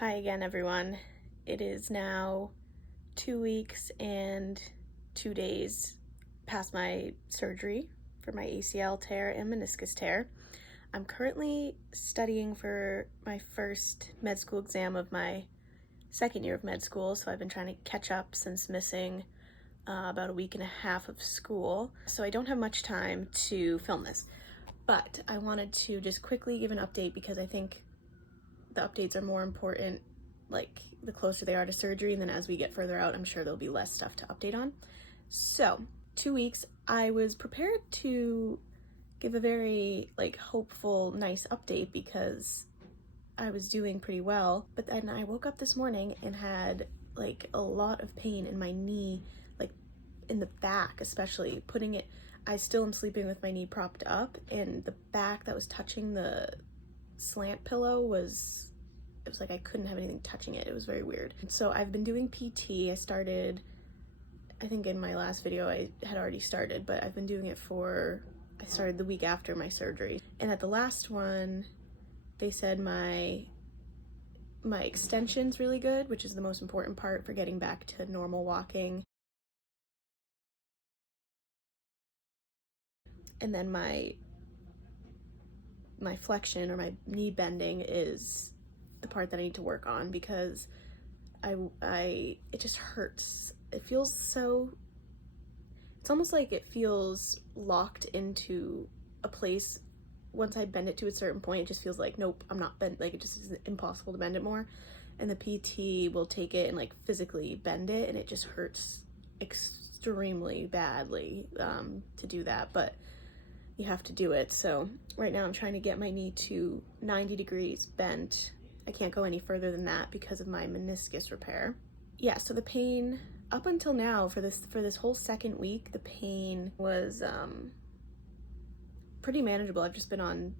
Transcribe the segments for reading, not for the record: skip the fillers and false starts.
Hi again, everyone. It is now 2 weeks and 2 days past my surgery for my ACL tear and meniscus tear. I'm currently studying for my first med school exam of my second year of med school, so I've been trying to catch up since missing about a week and a half of school. So I don't have much time to film this, but I wanted to just quickly give an update because I think the updates are more important like the closer they are to surgery, and then as we get further out, I'm sure there'll be less stuff to update on. So 2 weeks, I was prepared to give a very hopeful, nice update because I was doing pretty well, but then I woke up this morning and had a lot of pain in my knee, in the back, especially I still am sleeping with my knee propped up, and the back that was touching the slant pillow was like I couldn't have anything touching it. It was very weird. So I've been doing PT. I think in my last video I had already started, but I've been doing it I started the week after my surgery. And at the last one, they said my extension's really good, which is the most important part for getting back to normal walking. And then my flexion or my knee bending is the part that I need to work on because it just hurts. It's almost like it feels locked into a place. Once I bend it to a certain point, it just feels like, nope, I'm not bent. It just is impossible to bend it more. And the PT will take it and physically bend it, and it just hurts extremely badly to do that, but you have to do it. So right now I'm trying to get my knee to 90 degrees bent. I can't go any further than that because of my meniscus repair. Yeah, so the pain up until now for this whole second week, the pain was pretty manageable. I've just been on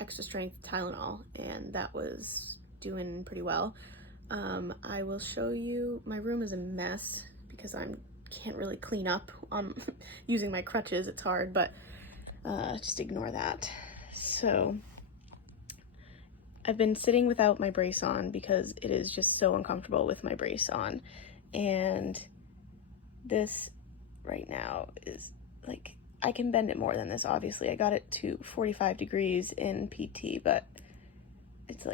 extra strength Tylenol, and that was doing pretty well. I will show you, my room is a mess because I can't really clean up using my crutches. It's hard, but just ignore that. So I've been sitting without my brace on because it is just so uncomfortable with my brace on. And this right now is I can bend it more than this, obviously. I got it to 45 degrees in PT, but it's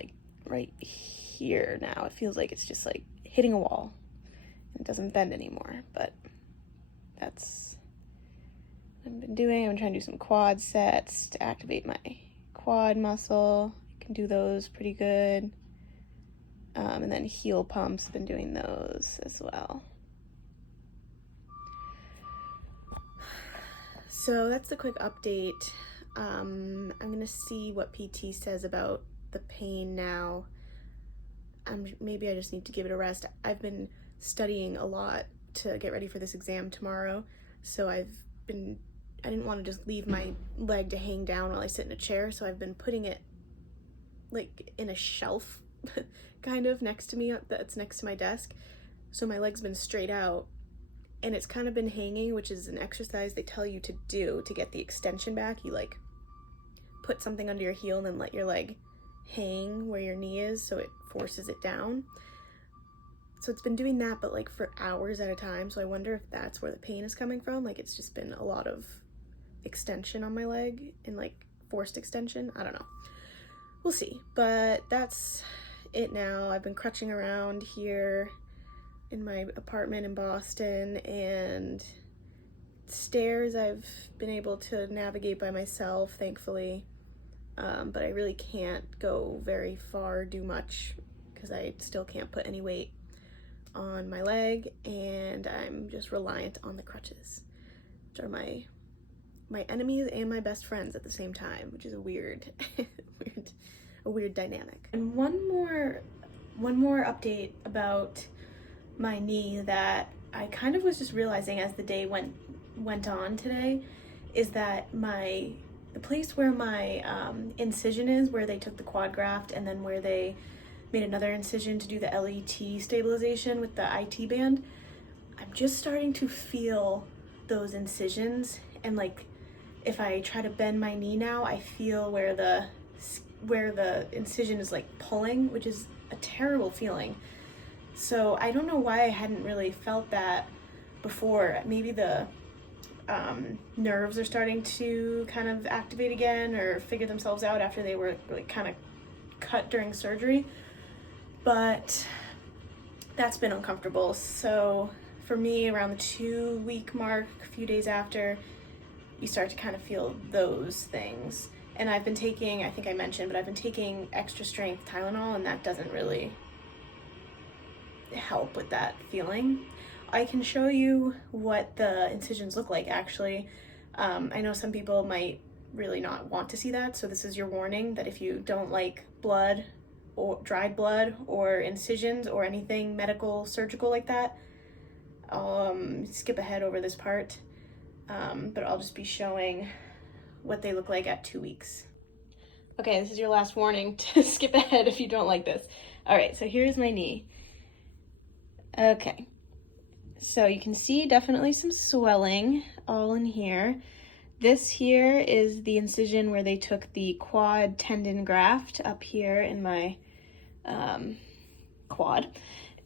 right here now. It feels like it's just hitting a wall. It doesn't bend anymore, but that's what I've been doing. I've been trying to do some quad sets to activate my quad muscle. Can do those pretty good. And then heel pumps, I've been doing those as well. So that's the quick update. I'm gonna see what PT says about the pain now. Maybe I just need to give it a rest. I've been studying a lot to get ready for this exam tomorrow, so I didn't want to just leave my leg to hang down while I sit in a chair, so I've been putting it in a shelf kind of next to me, that's next to my desk. So my leg's been straight out, and it's kind of been hanging, which is an exercise they tell you to do to get the extension back. You put something under your heel and then let your leg hang where your knee is, so it forces it down. So it's been doing that, but for hours at a time. So I wonder if that's where the pain is coming from. It's just been a lot of extension on my leg and forced extension. I don't know. We'll see, but that's it now. I've been crutching around here in my apartment in Boston, and stairs I've been able to navigate by myself, thankfully, but I really can't go very far, do much, because I still can't put any weight on my leg, and I'm just reliant on the crutches, which are my enemies and my best friends at the same time, which is a weird weird dynamic. And one more update about my knee that I kind of was just realizing as the day went on today is that the place where my incision is, where they took the quad graft and then where they made another incision to do the LET stabilization with the IT band, I'm just starting to feel those incisions, and if I try to bend my knee now, I feel where the incision is pulling, which is a terrible feeling. So I don't know why I hadn't really felt that before. Maybe the nerves are starting to kind of activate again or figure themselves out after they were like kind of cut during surgery. But that's been uncomfortable. So for me, around the 2-week mark, a few days after, you start to kind of feel those things. And I've been taking, I think I mentioned, but I've been taking extra strength Tylenol, and that doesn't really help with that feeling. I can show you what the incisions look like, actually. I know some people might really not want to see that, so this is your warning that if you don't like blood or dried blood or incisions or anything medical, surgical like that, skip ahead over this part. But I'll just be showing what they look like at 2 weeks. Okay, this is your last warning to skip ahead if you don't like this. All right, so here's my knee. Okay, so you can see definitely some swelling all in here. This here is the incision where they took the quad tendon graft up here in my quad.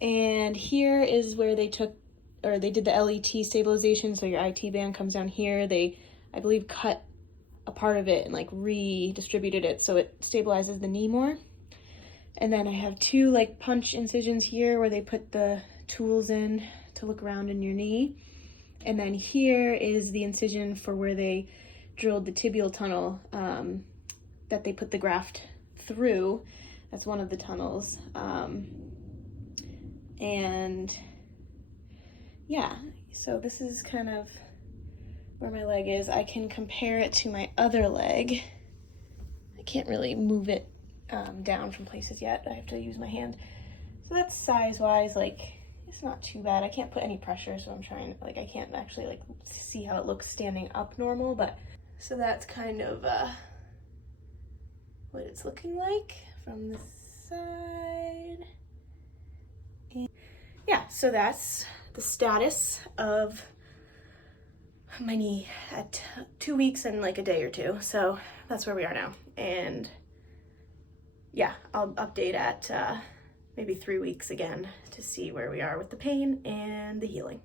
And here is where they took, or they did the LET stabilization, so your IT band comes down here. They, I believe, cut a part of it and like redistributed it so it stabilizes the knee more. And then I have 2 like punch incisions here where they put the tools in to look around in your knee. And then here is the incision for where they drilled the tibial tunnel that they put the graft through. That's one of the tunnels. And yeah, so this is kind of where my leg is. I can compare it to my other leg. I can't really move it down from places yet. I have to use my hand. So that's size-wise, like, it's not too bad. I can't put any pressure, so I'm trying, like, I can't actually, like, see how it looks standing up normal, but, so that's kind of what it's looking like from the side. And yeah, so that's the status of my knee at 2 weeks and like a day or 2. So that's where we are now. And yeah, I'll update at maybe 3 weeks again to see where we are with the pain and the healing.